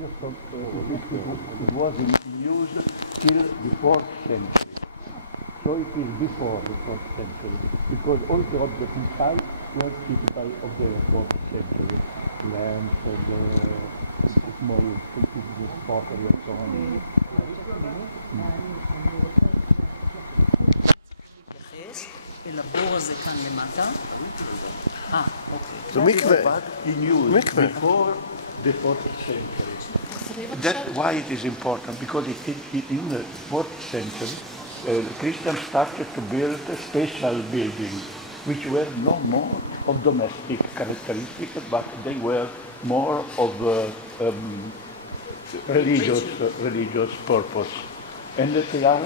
it was in use till the 4th century. So it is before the 4th century, because also objects inside were typical of the 4th century. Lamps, small pottery and so on. לבור הזה כאן למטה. אוקיי. זה מקווה. In use before the 4th century. That's why it is important, because in the 4th century, Christians started to build special buildings, which were no more of domestic characteristics, but they were more of religious purpose. And they are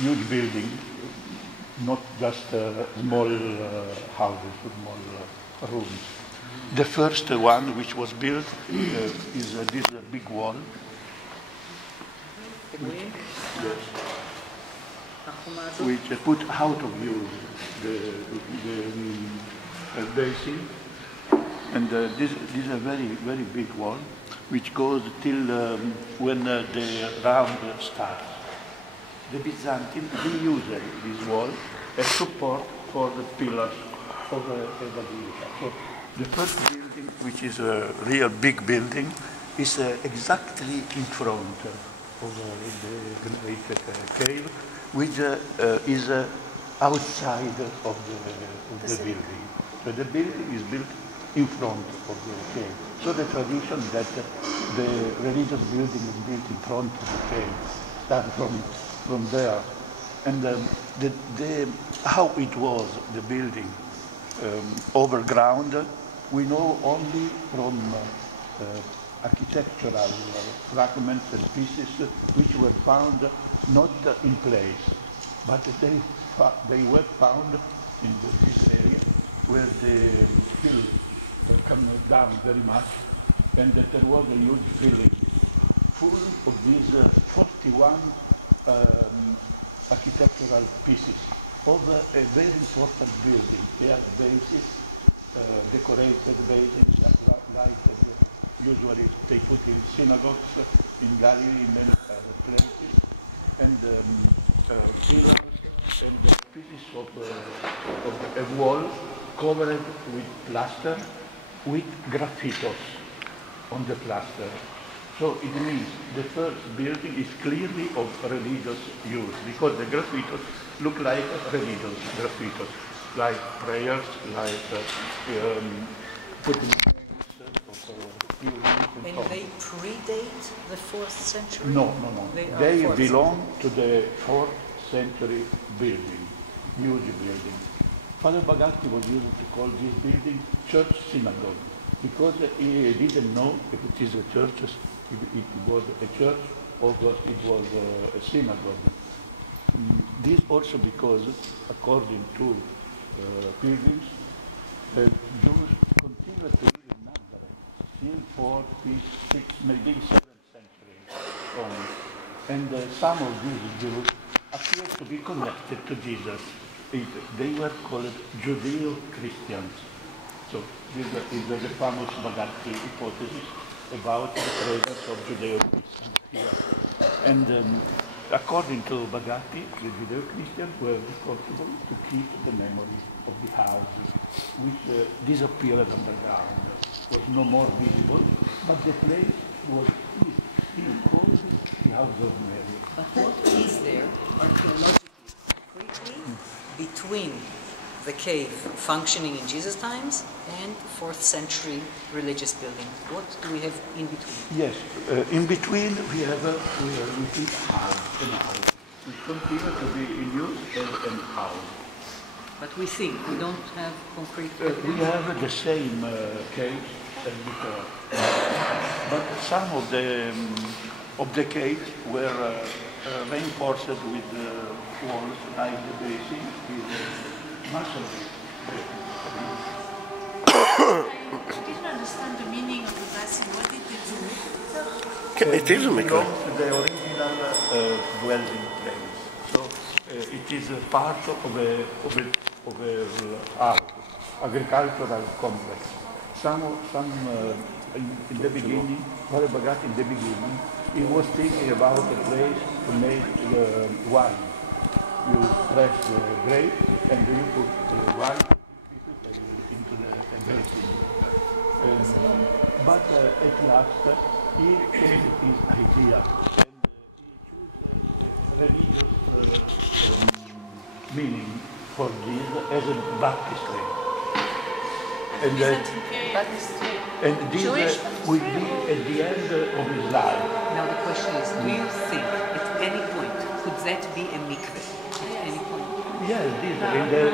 huge buildings, not just small houses, small rooms. The first one which was built is this big wall. Which put out of use the basin. And this is a very, very big wall, which goes till when the round starts. The Byzantines reused this wall as support for the pillars of the basilica. So the first building, which is a real big building, is exactly in front of the great cave, which is outside of the building. So the building is built in front of the cave. So the tradition that the religious building is built in front of the cave starts from there. And how it was, the building overground, we know only from architectural fragments and pieces which were found not in place, but they were found in this area where the hill came down very much, and that there was a huge village full of these 41 architectural pieces of a very important building. They are bases, decorated bases, like usually they put in synagogues, in Galilee, in many places, and pillars and pieces of a wall covered with plaster, with graffitos on the plaster. So it means the first building is clearly of religious use, because the graffitos look like religious graffitos, like prayers, like putting names And they predate the 4th century? No. They belong to the 4th century building, huge building. Father Bagatti was used to call this building church synagogue, because he didn't know if it is a church, it was a church or it was a synagogue. This also because, according to pilgrims, the Jews continue to remember till 4th, 5th, maybe 7th century only. And some of these Jews appear to be connected to Jesus. They were called Judeo-Christians. So this is the famous Bagatti hypothesis about the presence of Judeo-Christians here. And according to Bagatti, the Judeo-Christians were responsible to keep the memory of the house, which disappeared underground, was no more visible, but the place was still called the House of Mary. But what is there archaeologically between the cave functioning in Jesus' times and 4th century religious building? What do we have in between? Yes, in between we have a house, which continue to be in use as an house. But we think, we don't have concrete evidence? We have the same caves as before, but some of the caves were reinforced with walls, like the basin is masonry. I didn't understand the meaning of the basin. What did they do? It belongs to the original dwelling place. So it is a part of a agricultural complex. Some the beginning, Father Bagat in the beginning, he was thinking about the place to make the wine. You press the grape and then put wine into the basin. But at last, he came to his idea and he chose religious meaning for this as a baptistry. And this will be at the end of his life. Now the question is, do you think at any point could that be a mikveh? At any point? Yes, this in the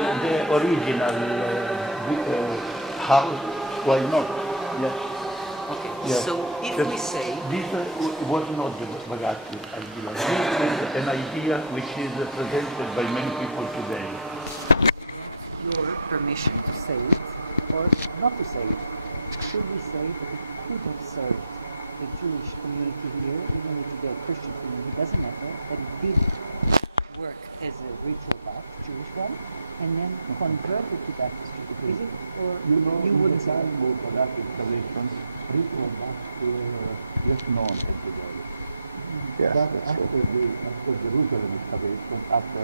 original house. Why not? Yes. Okay. Yes. So if we say this was not the Bagatti idea. This is an idea which is presented by many people today. your permission to say it or not to say it, should we say that it could have served the Jewish community here, even if they're Christian community, doesn't matter, but it did work as a ritual bath, Jewish one, and then converted to baptistry? Is it, or you wouldn't say time with the Baptist traditions, ritual baths were just known as the day. Yeah, But after Jerusalem excavation, after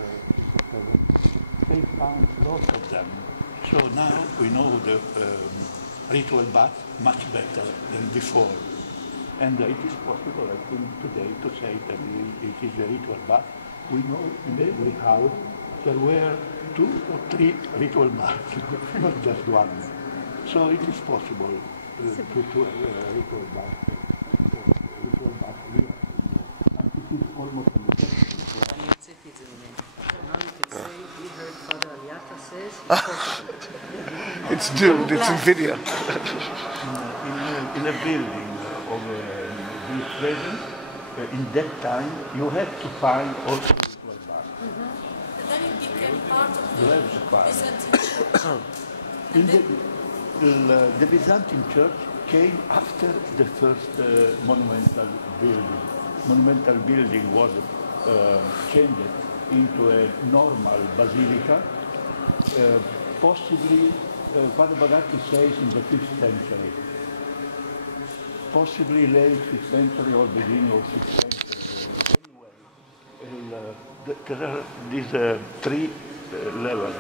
they found lots of them. So now we know the ritual bath much better than before. And it is possible, I think, today to say that it is a ritual bath. We know in every house there were 2 or 3 ritual baths, not just one. So it is possible to have a ritual bath. It is almost It's doomed, it's in video. in a building of this presence, in that time, you have to find also ritual bath. And then it became part of You have to find. the Byzantine Church. The Byzantine Church came after the first monumental building. Monumental building was changed into a normal basilica, possibly, Father Bagatti says, in the 5th century. Possibly late 5th century or beginning of 6th century. Anyway, there are these 3 levels.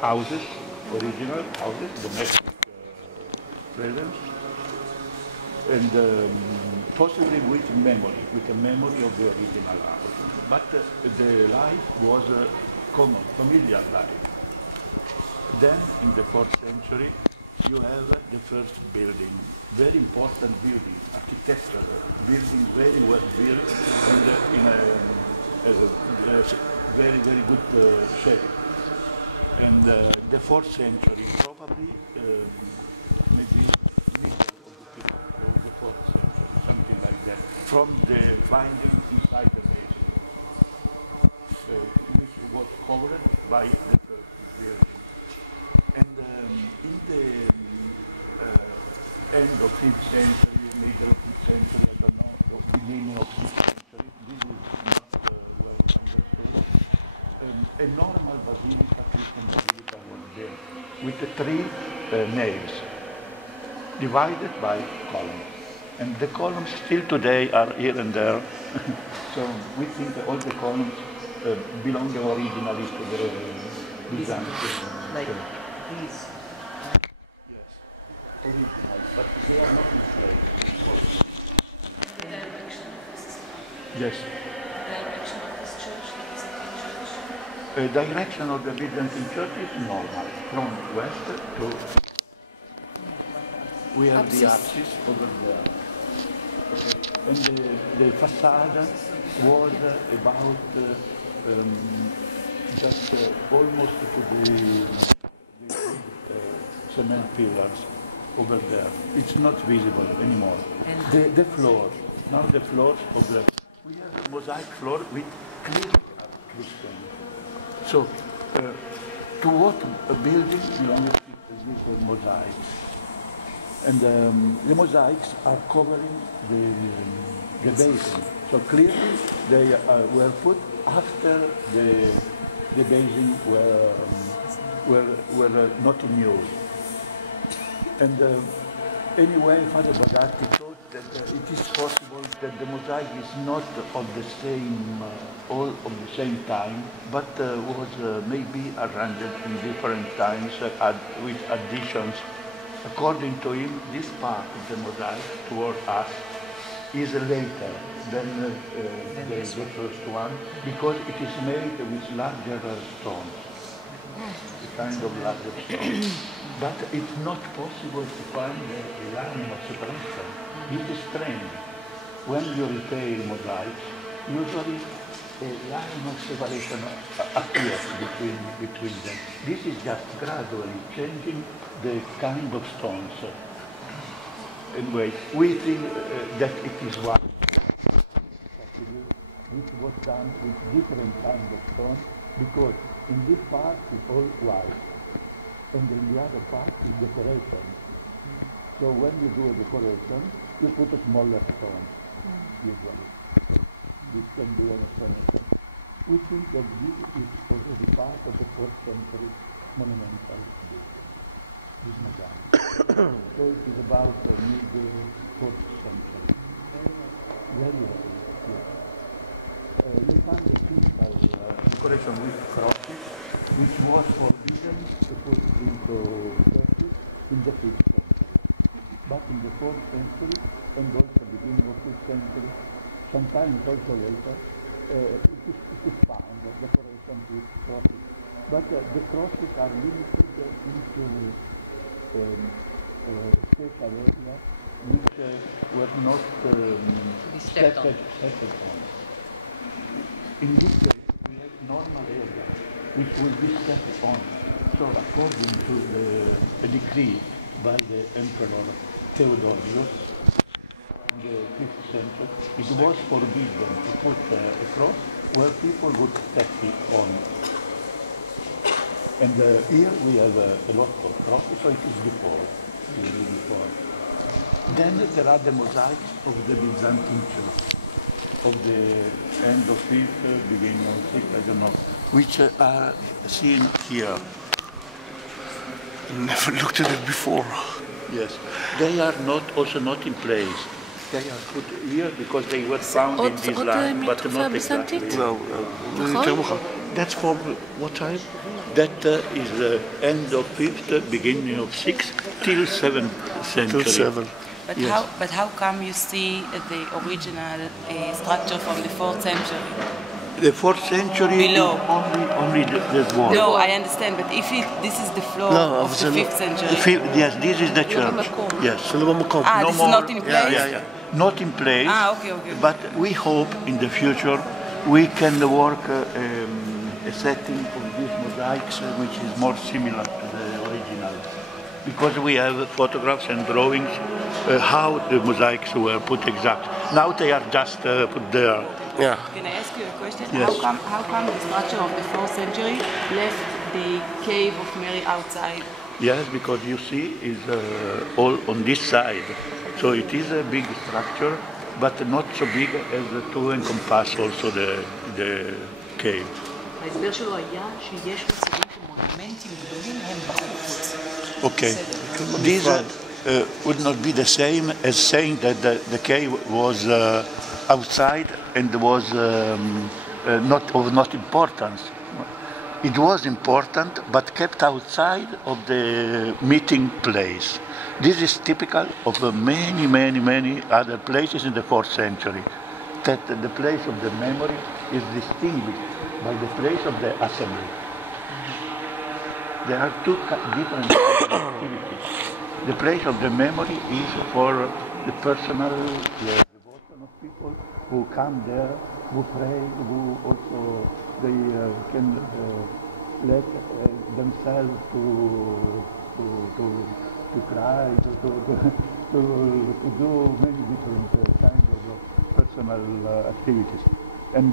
Houses, original houses, domestic buildings, and possibly with a memory of the original house. But the life was common, familiar life. Then, in the 4th century, you have the first building, very important building, architectural building, very well built, and in a very, very good shape. And the 4th century, probably, maybe the 4th century, something like that, from the finding inside the basin, which was covered by the first building. And in the end of 5th century, middle of 5th century, I don't know, the beginning of 6th century, this was well understood. A normal basilica was built with the 3 naves, divided by columns. And the columns still today are here and there. So we think all the columns belong originally to the Byzantine. like these? Yes, original, but they are not in place. The direction of this, Yes, direction of this church, the Byzantine church. the direction of the Byzantine Church is normal, from west to. We have the apsis over there, and the facade was about just almost to the cement pillars over there. It's not visible anymore. And The floors, now the floors of the, we have a mosaic floor with clearly are Christian. So, to what a building belongs to these mosaics? And the mosaics are covering the basin. So clearly they were put after the basin were not in use. And Anyway, Father Bagatti thought that it is possible that the mosaic is not of the same, all of the same time, but was maybe arranged in different times with additions. According to him, this part of the mosaic toward us is later than the first one, because it is made with larger stones, a kind of larger stone. But it's not possible to find a line of separation. This is strange. When you repair mosaics, usually a line of separation appears between them. This is just gradually changing the kind of stones. Anyway, we think that it is one. It was done with different kinds of stones, because in this part it's all white, and in the other part is decoration. So when you do a decoration, you put a smaller stone, usually. This can be a decoration. We think that this is already part of the 4th century monumental building. This mosaic. So it is about the mid-4th century. Very well. Yes. You find a typical decoration with crosses, which was forbidden in the 5th century. But in the 4th century, and also the beginning of 5th century, sometimes also later, it is found decoration with crosses. But the crosses are limited into special areas which were not stepped on. In this case, we have normal areas which will be stepped on. So according to the decree by the Emperor Theodosius in the 5th century, it was forbidden to put a cross where people would step on. And here we have a lot of crosses, so it is before, really before. Then there are the mosaics of the Byzantine Church, of the end of 5th, beginning of 6th, I don't know, which are seen here. Never looked at it before. Yes, they are also not in place. They are put here because they were found in this line, but not exactly. No. That's from what time? That is the end of 5th, beginning of 6th, till 7th century. Till 7. But how come you see the original structure from the 4th century? The 4th century Below. is only this wall. No, I understand, but if this is the floor of the 5th century. Yes, this is the church. Yes. No this more, is not in place? Yeah. Not in place, okay. But we hope in the future we can work a setting of these mosaics which is more similar to the original. Because we have photographs and drawings how the mosaics were put exact. Now they are just put there. Yeah. Can I ask you a question? Yes. How come the structure of the 4th century left the cave of Mary outside? Yes, because you see, is all on this side. So it is a big structure, but not so big as to encompass also the cave. ההסבר שלו היה שיש מונומנטים גדולים הם בחוץ. Okay. This would not be the same as saying that the cave was outside and was not of not importance. It was important, but kept outside of the meeting place. This is typical of many other places in the 4th century. That the place of the memory is distinguished by the place of the assembly. There are two different kinds of activities. The place of the memory is for the personal devotion of people who come there, who pray, who also they can let themselves to try, to do many different kinds of personal activities. And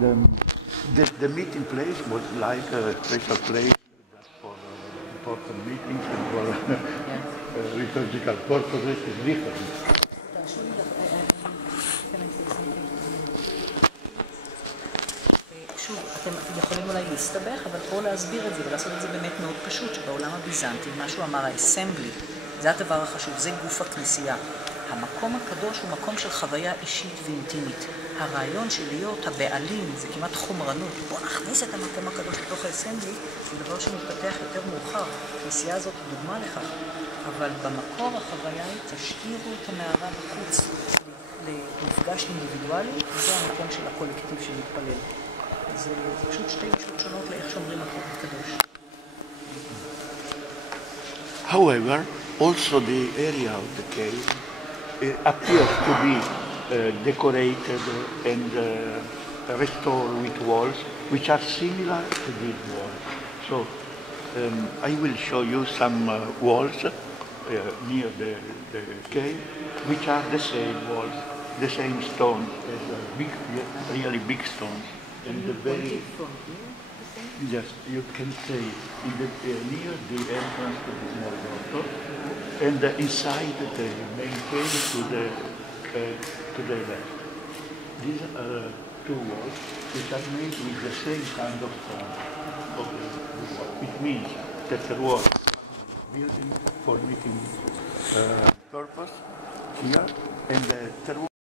the meeting place was like a special place just for important meetings and for liturgical purposes. It's different. Can I say something? שוב, אתם יכולים אולי להסתבך, אבל פה להסביר את זה ולעשות את זה באמת מאוד פשוט, שבעולם הביזנטי, מה שהוא אמר, האסמבלי, זה הדבר החשוב, זה גוף הכנסייה. המקום הקדוש הוא מקום של חוויה אישית ואינטימית. הרעיון של להיות הבעלים, זה כמעט חומרנות. בוא נכניס את המקום הקדוש לתוך האסמבלי, זה דבר שמתפתח יותר מאוחר. הכנסייה הזאת היא דוגמה לכך. אבל במקור החוויה היא תשאירו את המערה בחוץ למפגש אינדיבידואלי, זה המקום של הקולקטיב שמתקבל. זה פשוט שתי גישות שונות לאיך שומרים מקום הקדוש. However, also the area of the cave appears to be decorated and restored with walls which are similar to these walls. So I will show you some walls near the cave which are the same walls, the same stone, big, really big stones. And the very yes, you can say in the, near the entrance to the small grotto, and inside the main cave to the left. These are two walls which are made with the same kind of stone. It means that there was building for meeting purpose here, and there was